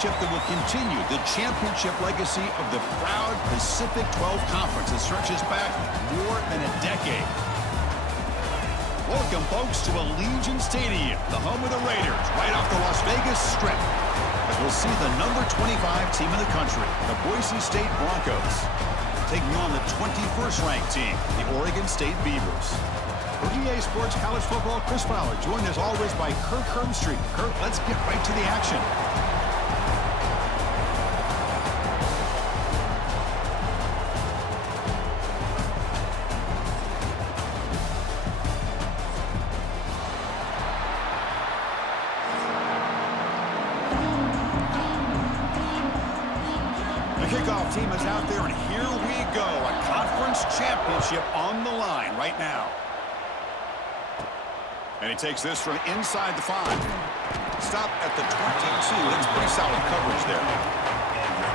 matchup that will continue the championship legacy of the proud Pacific 12 Conference that stretches back more than a decade. Welcome, folks, to Allegiant Stadium, the home of the Raiders, right off the Las Vegas Strip, as we'll see the number 25 team in the country, the Boise State Broncos, taking on the 21st ranked team, the Oregon State Beavers. For EA Sports College Football, Chris Fowler, joined as always by Kirk Herbstreit. Kirk, let's get right to the action. The kickoff team is out there, and here we go. A conference championship on the line right now. And he takes this from inside the 5. Stop at the 22. That's pretty solid coverage there.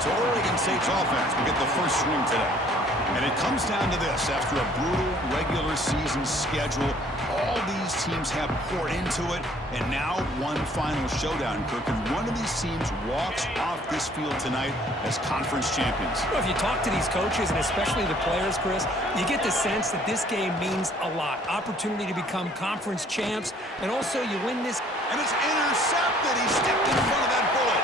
So Oregon State's offense will get the first swing today. And it comes down to this. After a brutal regular season schedule, all these teams have poured into it. And now one final showdown, Kirk. And one of these teams walks off this field tonight as conference champions. Well, if you talk to these coaches, and especially the players, Chris, you get the sense that this game means a lot. Opportunity to become conference champs, and also you win this. And it's intercepted. He stepped in front of that bullet.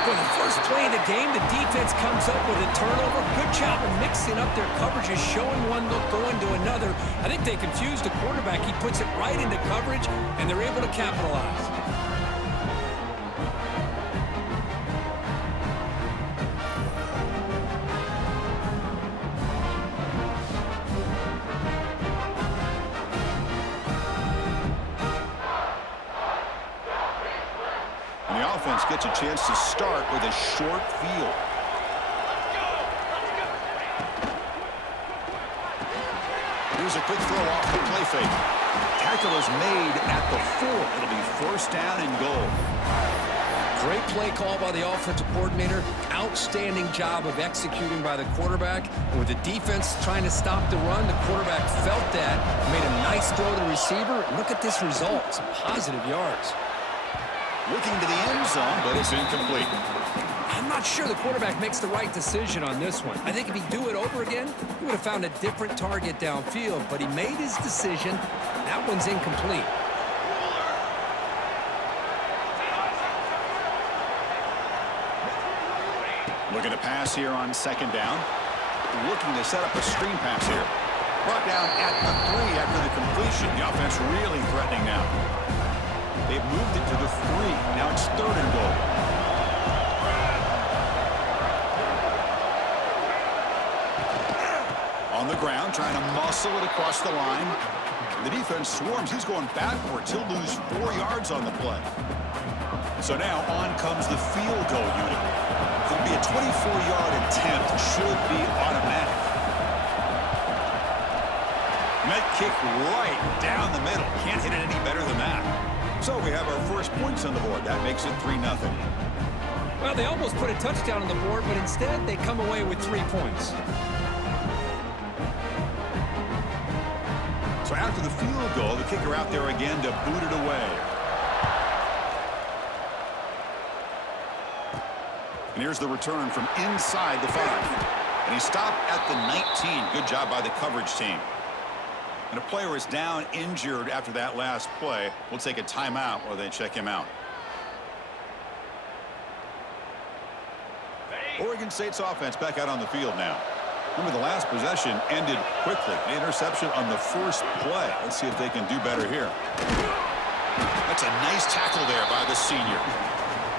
For the first play of the game, the defense comes up with a turnover. Good job of mixing up their coverages, showing one look, going to another. I think they confused the quarterback. He puts it right into coverage, and they're able to capitalize. And the offense gets a chance to start with a short field. Here's a quick throw off the play fake. Tackle is made at the 4. It'll be first down and goal. Great play call by the offensive coordinator. Outstanding job of executing by the quarterback. And with the defense trying to stop the run, the quarterback felt that, made a nice throw to the receiver. Look at this result. Some positive yards. Looking to the end zone, but it's incomplete. I'm not sure the quarterback makes the right decision on this one. I think if he'd do it over again, he would have found a different target downfield, but he made his decision. That one's incomplete. Looking to pass here on second down. Looking to set up a screen pass here. Brought down at the 3 after the completion. The offense really threatening now. They've moved it to the 3. Now it's third and goal. On the ground, trying to muscle it across the line. The defense swarms. He's going backwards. He'll lose 4 yards on the play. So now on comes the field goal unit. It'll be a 24-yard attempt. Should be automatic. Net kick right down the middle. Can't hit it any better than that. So we have our first points on the board. That makes it 3-0. Well, they almost put a touchdown on the board, but instead they come away with 3 points. So after the field goal, the kicker out there again to boot it away. And here's the return from inside the 5. And he stopped at the 19. Good job by the coverage team. And a player is down injured after that last play. We'll take a timeout while they check him out. Oregon State's offense back out on the field now. Remember, the last possession ended quickly. An interception on the first play. Let's see if they can do better here. That's a nice tackle there by the senior.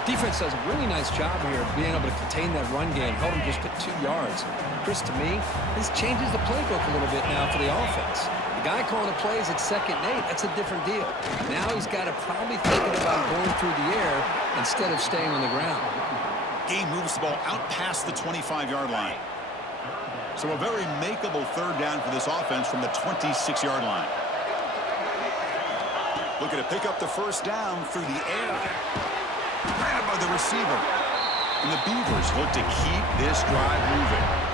Defense does a really nice job here of being able to contain that run game, held him just at 2 yards. Chris, to me, this changes the playbook a little bit now for the offense. The guy calling the plays at 2nd and 8, that's a different deal. Now he's got to probably thinking about going through the air instead of staying on the ground. Game moves the ball out past the 25-yard line. So a very makeable third down for this offense from the 26-yard line. Looking to pick up the first down through the air. Grabbed by the receiver. And the Beavers look to keep this drive moving.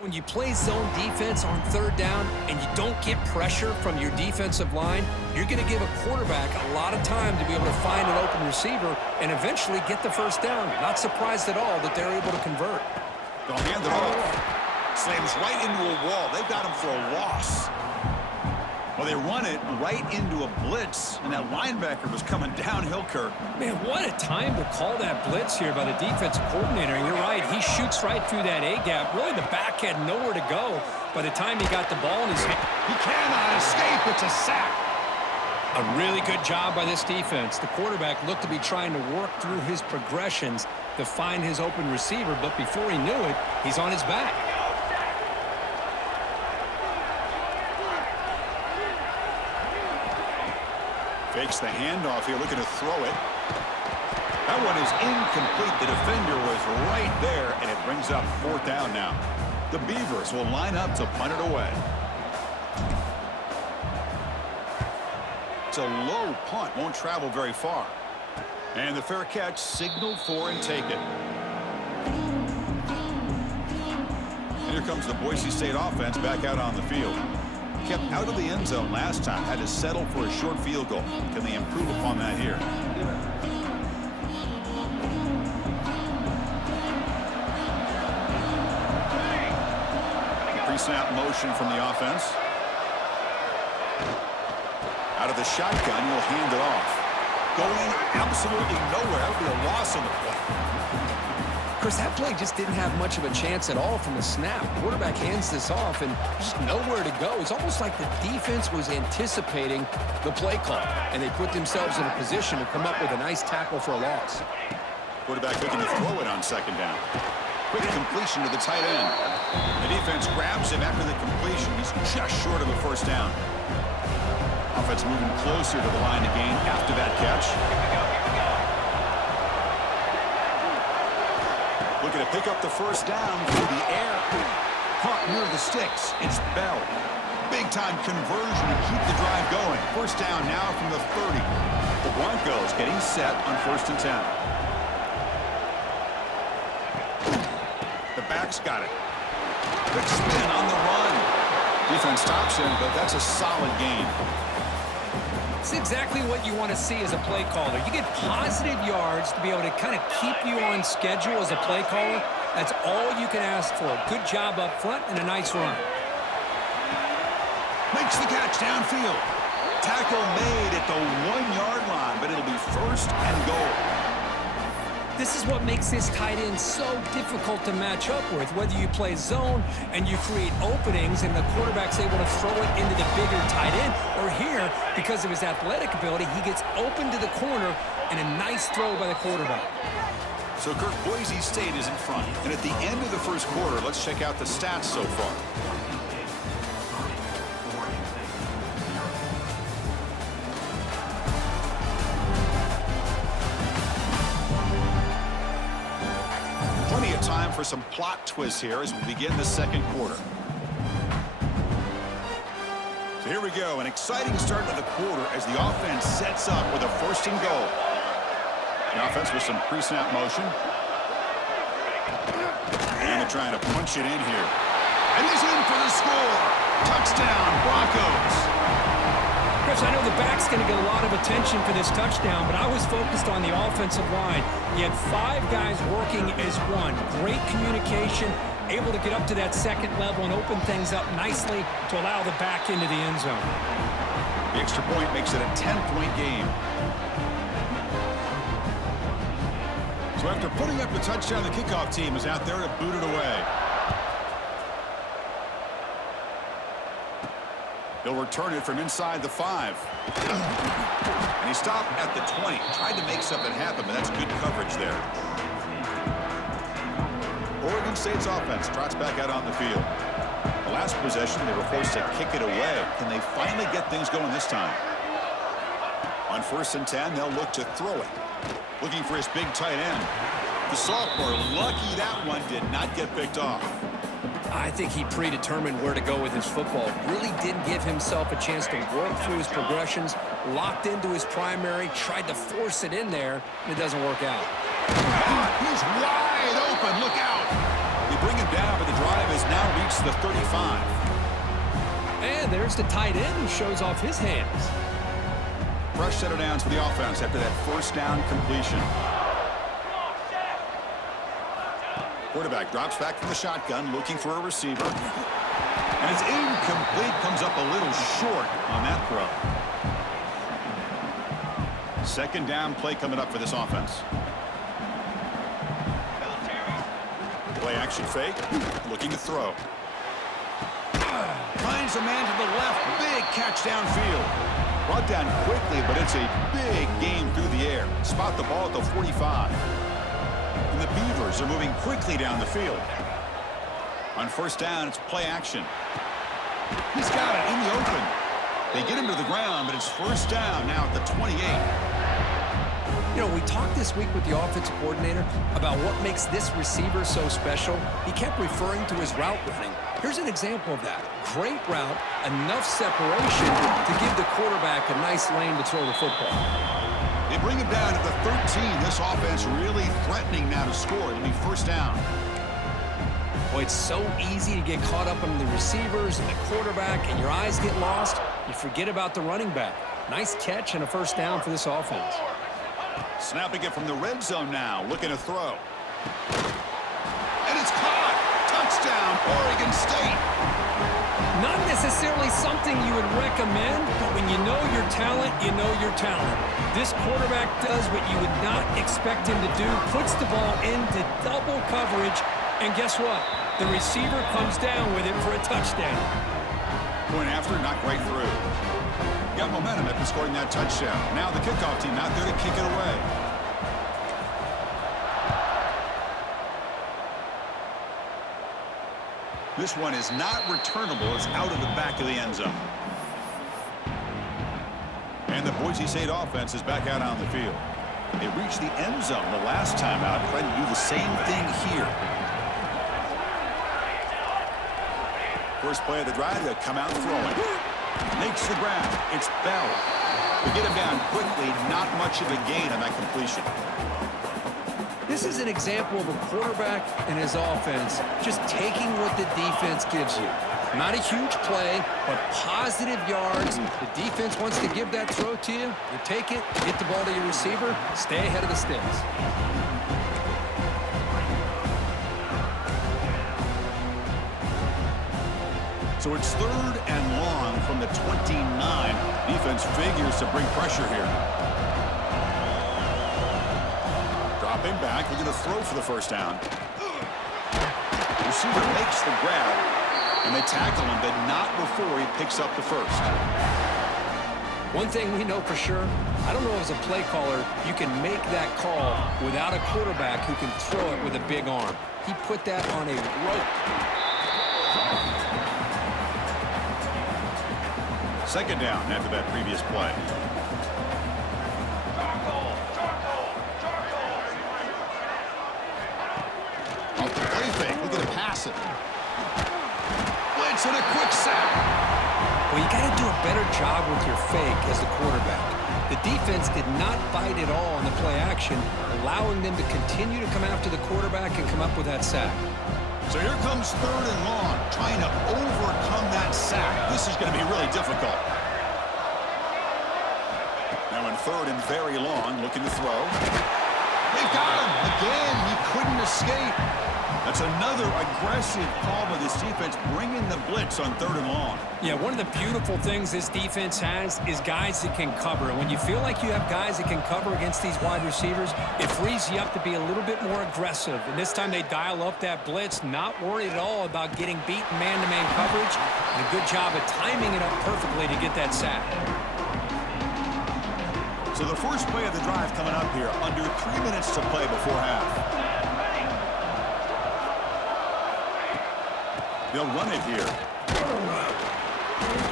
When you play zone defense on third down and you don't get pressure from your defensive line, you're going to give a quarterback a lot of time to be able to find an open receiver and eventually get the first down. Not surprised at all that they're able to convert. They'll hand it off. Slams right into a wall. They've got him for a loss. Well, they run it right into a blitz, and that linebacker was coming downhill, Kirk. Man, what a time to call that blitz here by the defensive coordinator. And you're right, he shoots right through that A-gap. Really, the back had nowhere to go by the time he got the ball in his hand. He cannot escape. It's a sack. A really good job by this defense. The quarterback looked to be trying to work through his progressions to find his open receiver, but before he knew it, he's on his back. Fakes the handoff here, looking to throw it. That one is incomplete. The defender was right there, and it brings up fourth down now. The Beavers will line up to punt it away. It's a low punt, won't travel very far. And the fair catch signaled for and taken. And here comes the Boise State offense back out on the field. Kept out of the end zone last time, had to settle for a short field goal. Can they improve upon that here? Pre-snap motion from the offense. Out of the shotgun, he'll hand it off. Going absolutely nowhere. That would be a loss on the play. Chris, that play just didn't have much of a chance at all from the snap. Quarterback hands this off and just nowhere to go. It's almost like the defense was anticipating the play call, and they put themselves in a position to come up with a nice tackle for a loss. Quarterback looking to throw it on second down. Quick completion to the tight end. The defense grabs him after the completion. He's just short of a first down. Offense moving closer to the line of gain after that catch. Looking to pick up the first down through the air. Caught near the sticks. It's Bell. Big-time conversion to keep the drive going. First down now from the 30. The Broncos getting set on 1st and 10. The back's got it. Quick spin on the run. Defense stops him, but that's a solid gain. It's exactly what you want to see as a play caller. You get positive yards to be able to kind of keep you on schedule as a play caller. That's all you can ask for. Good job up front and a nice run. Makes the catch downfield. Tackle made at the 1-yard line, but it'll be first and goal. This is what makes this tight end so difficult to match up with. Whether you play zone and you create openings and the quarterback's able to throw it into the bigger tight end, or here, because of his athletic ability, he gets open to the corner and a nice throw by the quarterback. So Kirk, Boise State is in front. And at the end of the first quarter, let's check out the stats so far. Plenty of time for some plot twists here as we begin the second quarter. So here we go, an exciting start to the quarter as the offense sets up with a first and goal. The offense with some pre-snap motion. And they're trying to punch it in here. And he's in for the score. Touchdown, Broncos. Chris, I know the back's going to get a lot of attention for this touchdown, but I was focused on the offensive line. You had 5 guys working as one. Great communication, able to get up to that second level and open things up nicely to allow the back into the end zone. The extra point makes it a 10-point game. So after putting up the touchdown, the kickoff team is out there to boot it away. He'll return it from inside the 5. And he stopped at the 20. Tried to make something happen, but that's good coverage there. Oregon State's offense trots back out on the field. The last possession, they were forced to kick it away. Can they finally get things going this time? On 1st and 10, they'll look to throw it. Looking for his big tight end. The sophomore, lucky that one did not get picked off. I think he predetermined where to go with his football. Really didn't give himself a chance to work through his progressions, locked into his primary, tried to force it in there, and it doesn't work out. He's wide open. Look out. They bring him down, but the drive is has now reached the 35. And there's the tight end who shows off his hands. Fresh set of downs for the offense after that first down completion. Quarterback drops back from the shotgun, looking for a receiver. And it's incomplete, comes up a little short on that throw. Second down play coming up for this offense. Play action fake, looking to throw. Finds a man to the left, big catch downfield. Brought down quickly, but it's a big game through the air. Spot the ball at the 45. And the Beavers are moving quickly down the field. On first down, it's play action. He's got it in the open. They get him to the ground, but it's first down now at the 28. You know, we talked this week with the offensive coordinator about what makes this receiver so special. He kept referring to his route running. Here's an example of that. Great route, enough separation to give the quarterback a nice lane to throw the football. They bring him down at the 13. This offense really threatening now to score. It'll be first down. Boy, it's so easy to get caught up on the receivers and the quarterback, and your eyes get lost. You forget about the running back. Nice catch and a first down for this offense. Snapping it from the red zone now, looking to throw. And it's caught. Touchdown, Oregon State. Not necessarily something you would recommend, but when you know your talent, you know your talent. This quarterback does what you would not expect him to do, puts the ball into double coverage, and guess what? The receiver comes down with it for a touchdown. Point after, knocked right through. Got momentum after scoring that touchdown. Now the kickoff team out there to kick it away. This one is not returnable. It's out of the back of the end zone. And the Boise State offense is back out on the field. They reached the end zone the last time out, trying to do the same thing here. First play of the drive, they come out throwing. Makes the grab. It's Bell. They get him down quickly. Not much of a gain on that completion. This is an example of a quarterback and his offense just taking what the defense gives you. Not a huge play, but positive yards. The defense wants to give that throw to you. You take it, get the ball to your receiver, stay ahead of the sticks. So it's third and long from the 29. Defense figures to bring pressure here. Dropping back, we're going to throw for the first down. Receiver makes the grab, and they tackle him, but not before he picks up the first. One thing we know for sure, I don't know as a play caller, you can make that call without a quarterback who can throw it with a big arm. He put that on a rope. Second down after that previous play. Off the play fake, look at the pass it. Blitz and a quick sack. Well, you got to do a better job with your fake as the quarterback. The defense did not bite at all on the play action, allowing them to continue to come after the quarterback and come up with that sack. So here comes third and long, trying to overcome that sack. This is going to be really difficult. Now in third and very long, looking to throw. They've got him again. He couldn't escape. That's another aggressive call by this defense, bringing the blitz on third and long. Yeah, one of the beautiful things this defense has is guys that can cover. And when you feel like you have guys that can cover against these wide receivers, it frees you up to be a little bit more aggressive. And this time they dial up that blitz, not worried at all about getting beaten man-to-man coverage. And a good job of timing it up perfectly to get that sack. So the first play of the drive coming up here, under 3 minutes to play before half. They'll run it here.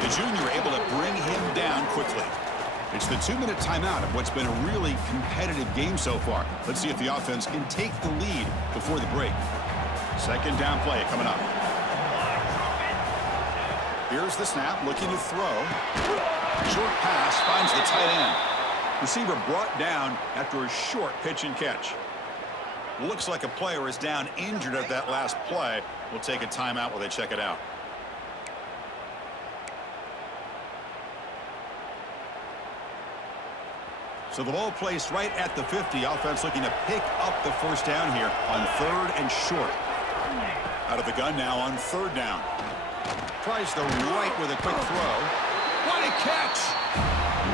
The junior able to bring him down quickly. It's the 2-minute timeout of what's been a really competitive game so far. Let's see if the offense can take the lead before the break. Second down play coming up. Here's the snap, looking to throw. Short pass finds the tight end. Receiver brought down after a short pitch and catch. Looks like a player is down injured at that last play. We'll take a timeout while they check it out. So the ball placed right at the 50. Offense looking to pick up the first down here on 3rd and short. Out of the gun now on 3rd down. Tries the right with a quick throw. What a catch!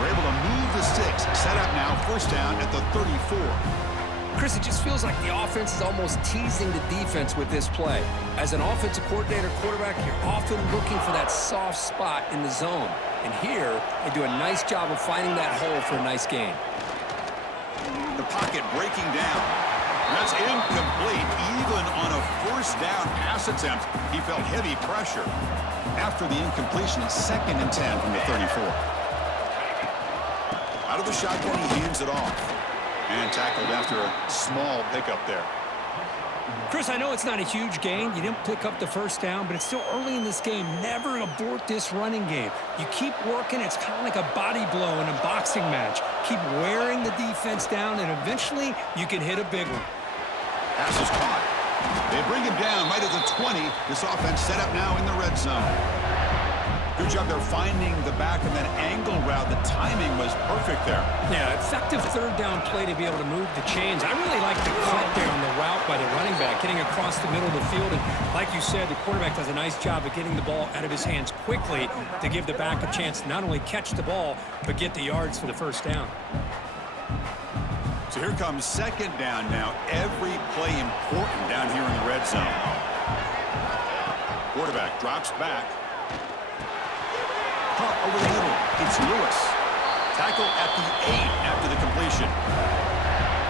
We're able to move the sticks. Set up now, 1st down at the 34. Chris, it just feels like the offense is almost teasing the defense with this play. As an offensive coordinator, quarterback, you're often looking for that soft spot in the zone. And here, they do a nice job of finding that hole for a nice gain. The pocket breaking down. That's incomplete. Even on a 1st down pass attempt, he felt heavy pressure. After the incompletion, it's 2nd and 10 from the 34. Out of the shotgun, he hands it off. And tackled after a small pickup there. Chris, I know it's not a huge gain. You didn't pick up the 1st down, but it's still early in this game. Never abort this running game. You keep working. It's kind of like a body blow in a boxing match. Keep wearing the defense down, and eventually you can hit a big one. Pass is caught. They bring him down right at the 20. This offense set up now in the red zone. Good job there finding the back of that angle route. The timing was perfect there. Yeah, effective 3rd down play to be able to move the chains. I really like the cut there on the route by the running back, getting across the middle of the field. And like you said, the quarterback does a nice job of getting the ball out of his hands quickly to give the back a chance to not only catch the ball, but get the yards for the 1st down. So here comes 2nd down now. Every play important down here in the red zone. Quarterback drops back. Caught over the middle. It's Lewis. Tackle at the 8 after the completion.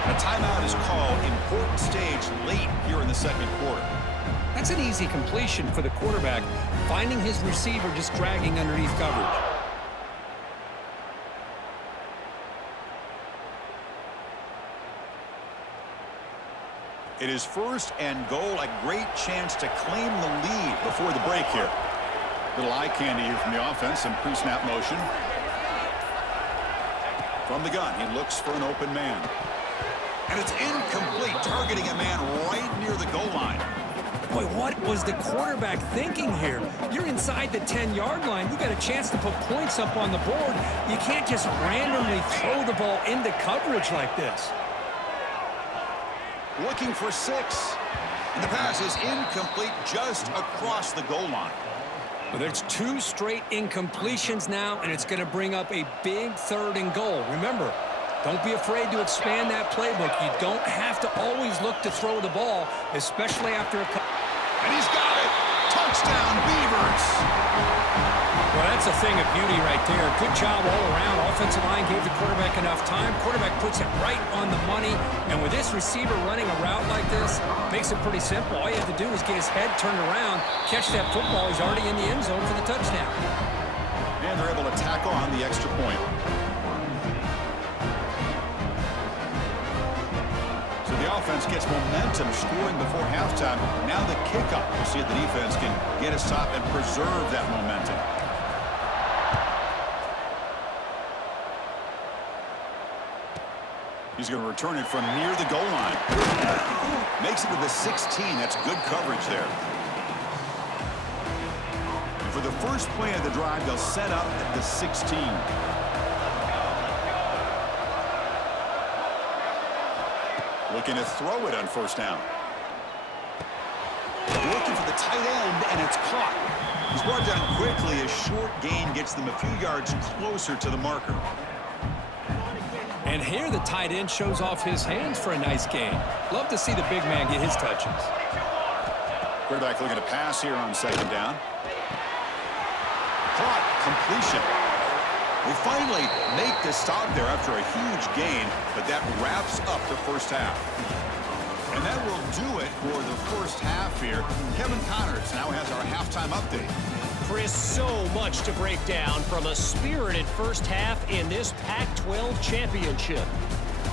A timeout is called. Important stage late here in the 2nd quarter. That's an easy completion for the quarterback, finding his receiver just dragging underneath coverage. It is 1st and goal. A great chance to claim the lead before the break here. Little eye candy here from the offense and pre-snap motion. From the gun, he looks for an open man. And it's incomplete, targeting a man right near the goal line. Boy, what was the quarterback thinking here? You're inside the 10-yard line. You got a chance to put points up on the board. You can't just randomly throw the ball into coverage like this. Looking for 6. And the pass is incomplete just across the goal line. Well, there's 2 straight incompletions now, and it's going to bring up a big 3rd and goal. Remember, don't be afraid to expand that playbook. You don't have to always look to throw the ball, especially after a... And he's got it! Touchdown, Beavers! Well, that's a thing of beauty right there. Good job all around. Offensive line gave the quarterback enough time. Quarterback puts it right on the money. And with this receiver running a route like this, makes it pretty simple. All you have to do is get his head turned around, catch that football. He's already in the end zone for the touchdown. And they're able to tackle on the extra point. So the offense gets momentum, scoring before halftime. Now the kickoff. We'll see if the defense can get a stop and preserve that momentum. He's going to return it from near the goal line. Makes it to the 16. That's good coverage there. And for the first play of the drive, they'll set up at the 16. Looking to throw it on 1st down. Looking for the tight end, and it's caught. He's brought down quickly. A short gain gets them a few yards closer to the marker. And here the tight end shows off his hands for a nice gain. Love to see the big man get his touches. Quarterback looking to pass here on 2nd down. Caught. Completion. They finally make the stop there after a huge gain, but that wraps up the 1st half. And that will do it for the 1st half here. Kevin Connors now has our halftime update. Chris, so much to break down from a spirited 1st half in this Pac-12 championship.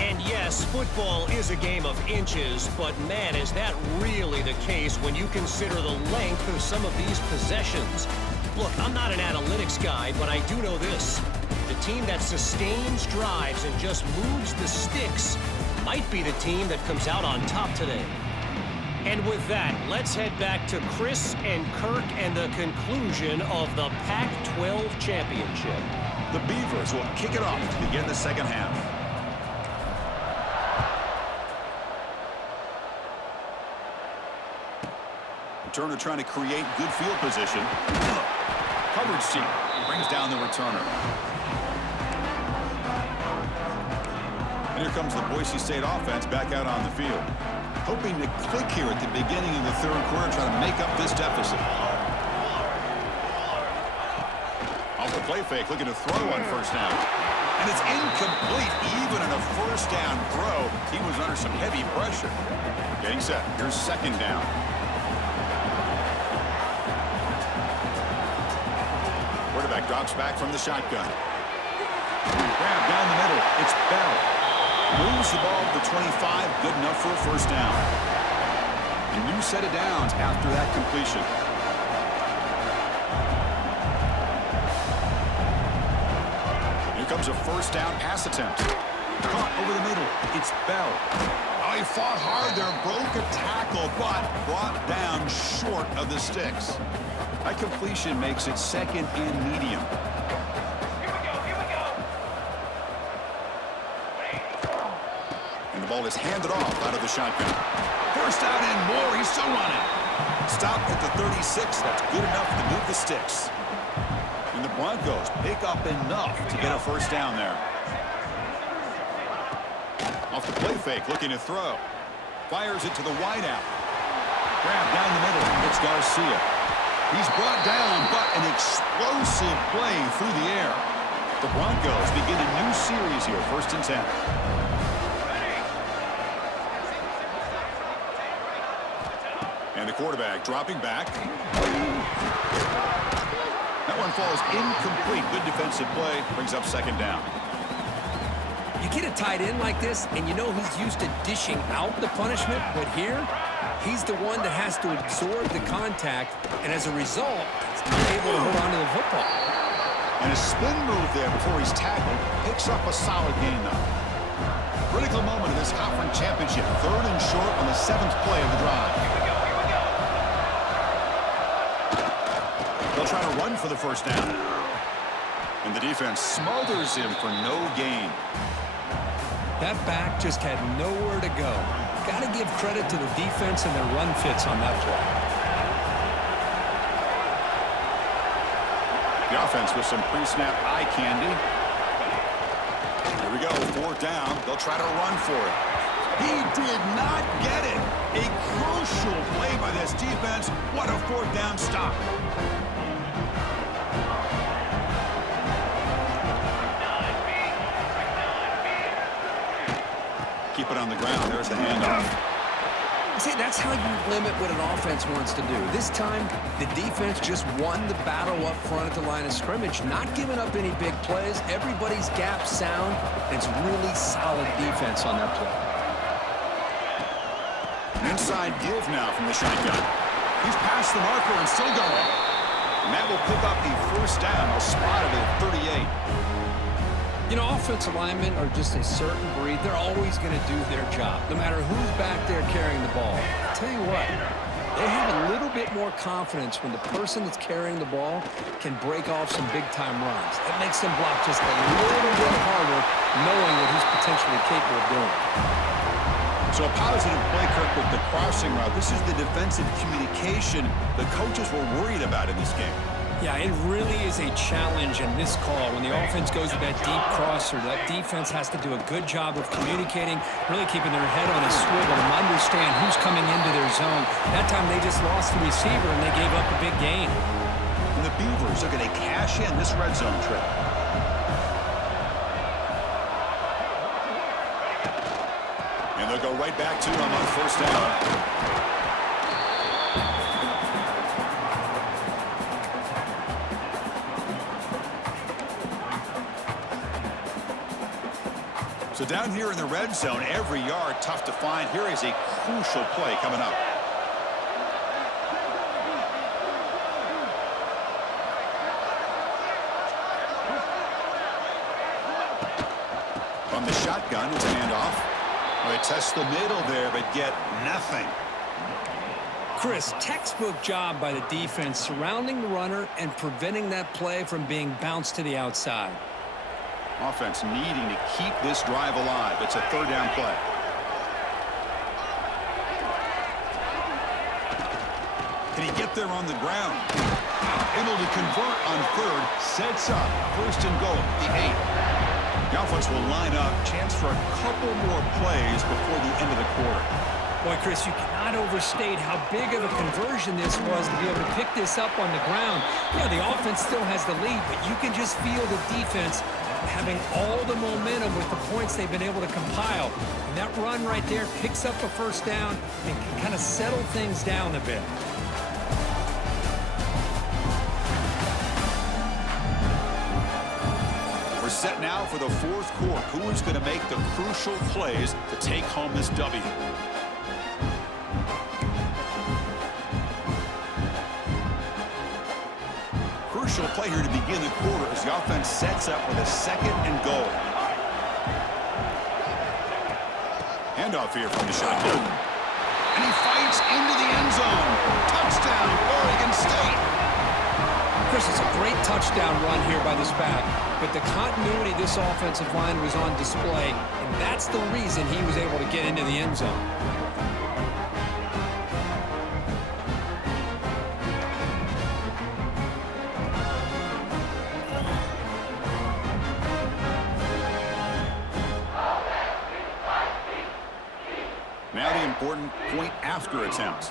And yes, football is a game of inches, but man, is that really the case when you consider the length of some of these possessions. Look, I'm not an analytics guy, but I do know this. The team that sustains drives and just moves the sticks might be the team that comes out on top today. And with that, let's head back to Chris and Kirk and the conclusion of the Pac-12 championship. The Beavers will kick it off to begin the second half. Returner trying to create good field position. Coverage team brings down the returner. And here comes the Boise State offense back out on the field. Hoping to click here at the beginning of the third quarter, trying to make up this deficit. Off the play fake, looking to throw on first down. And it's incomplete. Even in a first down throw, he was under some heavy pressure. Getting set. Here's second down. Quarterback drops back from the shotgun. Grab down the middle. It's Bell. Moves the ball to the 25. Good enough for a first down. A new set of downs after that completion. Here comes a first down pass attempt. Caught over the middle. It's Bell. Oh, he fought hard there. Broke a tackle, but brought down short of the sticks. That completion makes it second and medium. And the ball is handed off out of the shotgun. First down and more. He's still running. Stop at the 36. That's good enough to move the sticks. And the Broncos pick up enough to get a first down there. Off the play fake, looking to throw. Fires it to the wideout. Grab down the middle. It's Garcia. He's brought down, but an explosive play through the air. The Broncos begin a new series here, 1st and 10. And the quarterback dropping back. That one falls incomplete. Good defensive play. Brings up second down. You get a tight end like this, and you know he's used to dishing out the punishment, but here, he's the one that has to absorb the contact, and as a result, he's not able to hold on to the football. And a spin move there before he's tackled. Picks up a solid gain, though. Critical moment of this conference championship. 3rd and short on the 7th play of the drive. They'll try to run for the first down. And the defense smothers him for no gain. That back just had nowhere to go. Got to give credit to the defense and their run fits on that play. The offense with some pre-snap eye candy. Here we go, 4th down. They'll try to run for it. He did not get it. A crucial play by this defense. What a 4th down stop. Keep it on the ground. There's the handoff. See, that's how you limit what an offense wants to do. This time, the defense just won the battle up front at the line of scrimmage, not giving up any big plays. Everybody's gap sound. It's really solid defense on that play. An inside give now from the shotgun. He's past the marker and still going. And that will pick up the first down. They'll spot it at 38. You know, offensive linemen are just a certain breed. They're always going to do their job, no matter who's back there carrying the ball. I'll tell you what, they have a little bit more confidence when the person that's carrying the ball can break off some big-time runs. That makes them block just a little bit harder, knowing what he's potentially capable of doing. So a positive play, Kirk, with the crossing route. This is the defensive communication the coaches were worried about in this game. Yeah, it really is a challenge in this call. When the offense goes with that deep crosser, that defense has to do a good job of communicating, really keeping their head on a swivel and understand who's coming into their zone. That time they just lost the receiver and they gave up a big gain. And the Beavers are going to cash in this red zone trip. And they'll go right back to him on 1st down. So down here in the red zone, every yard tough to find. Here is a crucial play coming up. From the shotgun, it's a handoff. Well, they test the middle there, but get nothing. Chris, textbook job by the defense surrounding the runner and preventing that play from being bounced to the outside. Offense needing to keep this drive alive. It's a third down play. Can he get there on the ground? Able to convert on third. Sets up first and goal, the 8. The offense will line up. Chance for a couple more plays before the end of the quarter. Boy, Chris, you cannot overstate how big of a conversion this was to be able to pick this up on the ground. Yeah, the offense still has the lead, but you can just feel the defense having all the momentum with the points they've been able to compile. And that run right there picks up a first down and can kind of settle things down a bit. We're set now for the fourth quarter. Who is going to make the crucial plays to take home this W? Crucial play here to begin the quarter as the offense sets up with a second and goal. Handoff here from the shotgun. And he fights into the end zone. Touchdown, Oregon State. Chris, it's a great touchdown run here by this back, but the continuity of this offensive line was on display, and that's the reason he was able to get into the end zone. Now the important point after attempt.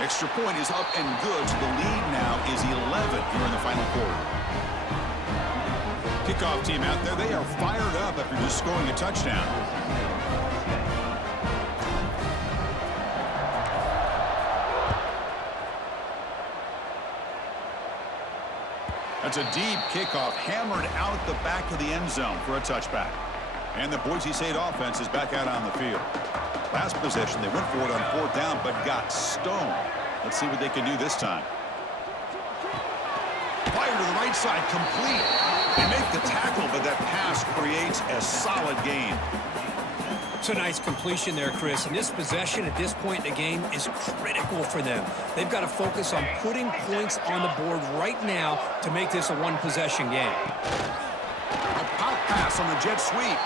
Extra point is up and good, so the lead now is 11 here in the final quarter. Kickoff team out there, they are fired up after just scoring a touchdown. That's a deep kickoff, hammered out the back of the end zone for a touchback. And the Boise State offense is back out on the field. Last possession, they went for it on fourth down, but got stoned. Let's see what they can do this time. Fire to the right side, complete. They make the tackle, but that pass creates a solid gain. It's a nice completion there, Chris. And this possession at this point in the game is critical for them. They've got to focus on putting points on the board right now to make this a one-possession game. A pop pass on the jet sweep.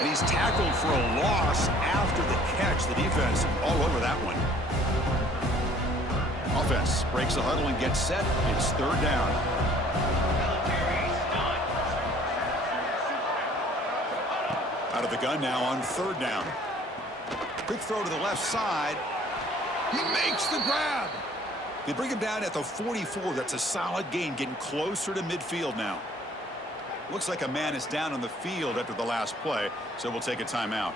And he's tackled for a loss after the catch. The defense all over that one. Offense breaks the huddle and gets set. It's third down. Out of the gun now on third down. Quick throw to the left side. He makes the grab. They bring him down at the 44. That's a solid gain, getting closer to midfield now. Looks like a man is down on the field after the last play, so we'll take a timeout.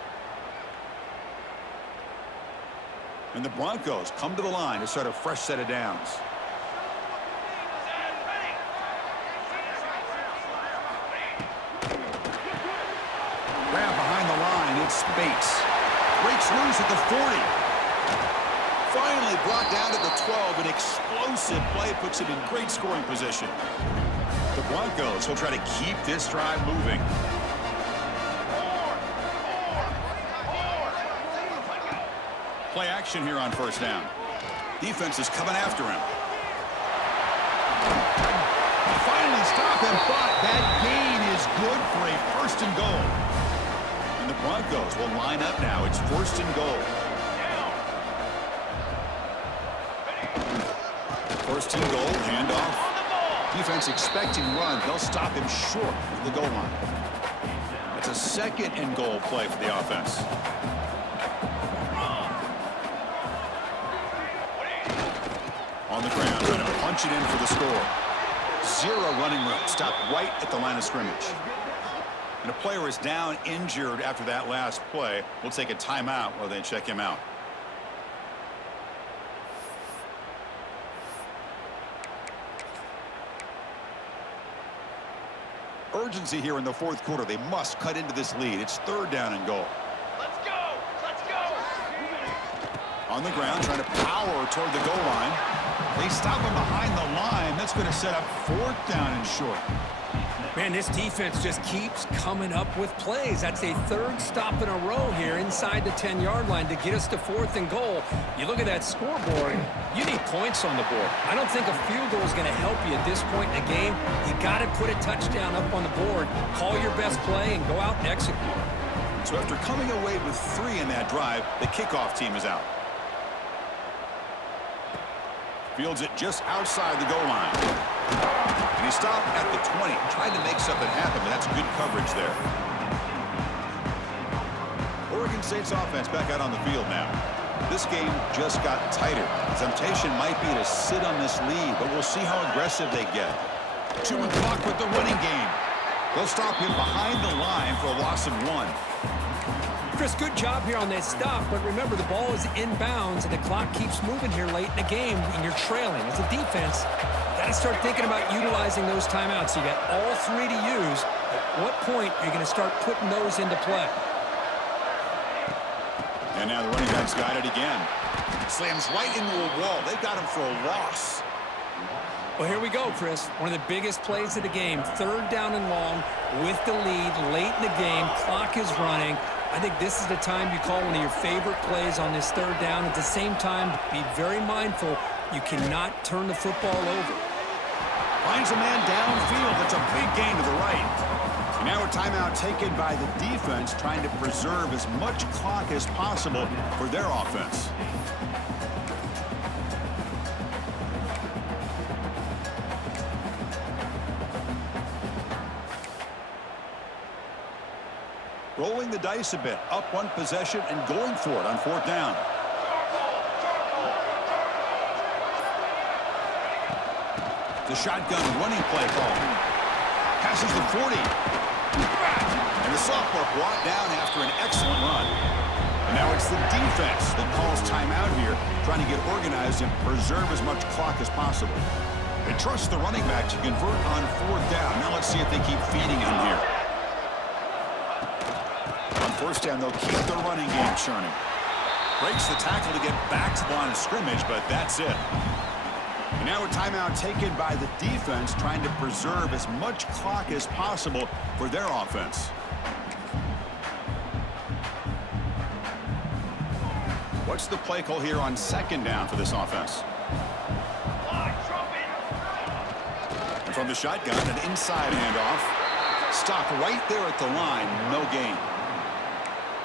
And the Broncos come to the line to start a fresh set of downs. Grab behind the line, it's Bates. Breaks loose at the 40. Finally brought down at the 12. An explosive play puts him in great scoring position. The Broncos will try to keep this drive moving. Play action here on first down. Defense is coming after him. Finally stop him, but that gain is good for a first and goal. And the Broncos will line up now. It's first and goal. First and goal, handoff. Defense expecting run. They'll stop him short of the goal line. It's a second and goal play for the offense. On the ground, trying to punch it in for the score. Zero running room. Stopped right at the line of scrimmage. And a player is down injured after that last play. We'll take a timeout while they check him out. Urgency here in the fourth quarter. They must cut into this lead. It's third down and goal. Let's go! Let's go! On the ground, trying to power toward the goal line. They stop him behind the line. That's going to set up fourth down and short. Man, this defense just keeps coming up with plays. That's a third stop in a row here inside the 10-yard line to get us to 4th and goal. You look at that scoreboard, you need points on the board. I don't think a field goal is going to help you at this point in the game. You got to put a touchdown up on the board, call your best play, and go out and execute. So after coming away with 3 in that drive, the kickoff team is out. Fields it just outside the goal line. And he stopped at the 20, trying to make something happen, but that's good coverage there. Oregon State's offense back out on the field now. This game just got tighter. The temptation might be to sit on this lead, but we'll see how aggressive they get. Chewing clock with the running game. They'll stop him behind the line for a loss of 1. Chris, good job here on that stop, but remember the ball is inbounds and the clock keeps moving here late in the game and you're trailing. As a defense, you got to start thinking about utilizing those timeouts. You got all 3 to use. At what point are you going to start putting those into play? And now the running back's got it again. Slams right into a wall. They've got him for a loss. Well, here we go, Chris. One of the biggest plays of the game. 3rd down and long with the lead late in the game. Clock is running. I think this is the time you call one of your favorite plays on this 3rd down. At the same time, be very mindful. You cannot turn the football over. Finds a man downfield. That's a big gain to the right. And now a timeout taken by the defense, trying to preserve as much clock as possible for their offense. Rolling the dice a bit, up 1 possession and going for it on 4th down. The shotgun running play call. Passes the 40. And the sophomore brought down after an excellent run. And now it's the defense that calls timeout here, trying to get organized and preserve as much clock as possible. They trust the running back to convert on 4th down. Now let's see if they keep feeding him here. On 1st down, they'll keep the running game churning. Breaks the tackle to get back to the line of scrimmage, but that's it. And now a timeout taken by the defense, trying to preserve as much clock as possible for their offense. What's the play call here on 2nd down for this offense? And from the shotgun, an inside handoff. Stopped right there at the line, no gain.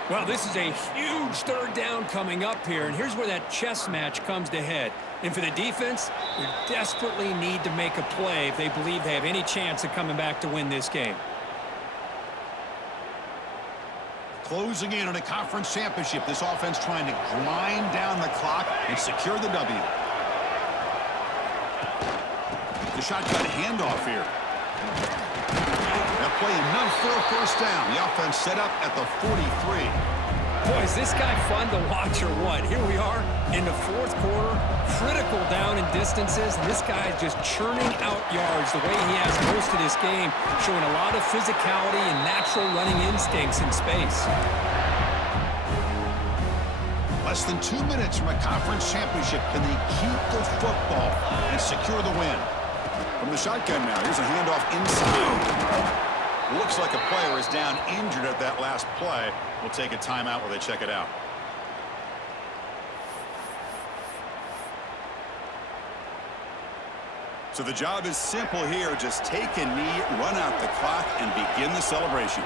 Well, this is a huge 3rd down coming up here, and here's where that chess match comes to head. And for the defense, they desperately need to make a play if they believe they have any chance of coming back to win this game. Closing in on a conference championship, this offense trying to grind down the clock and secure the W. The shotgun handoff here. That play enough for a 1st down. The offense set up at the 43. Boy, is this guy fun to watch or what? Here we are in the 4th quarter, critical down and distances, and this guy is just churning out yards the way he has most of this game, showing a lot of physicality and natural running instincts in space. Less than 2 minutes from a conference championship. Can they keep the football and secure the win? From the shotgun now, here's a handoff inside. Looks like a player is down injured at that last play. We'll take a timeout while they check it out. So the job is simple here. Just take a knee, run out the clock, and begin the celebration.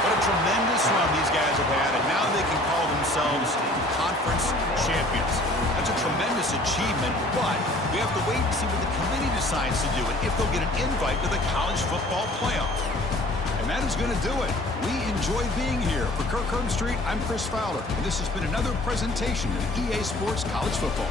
What a tremendous run these guys have had, and now they can call themselves conference champions. That's a tremendous achievement, but we have to wait and see what the committee decides to do and if they'll get an invite to the college football playoff. And that is going to do it. We enjoyed being here. For Kirk Street, I'm Chris Fowler, and this has been another presentation of EA Sports College Football.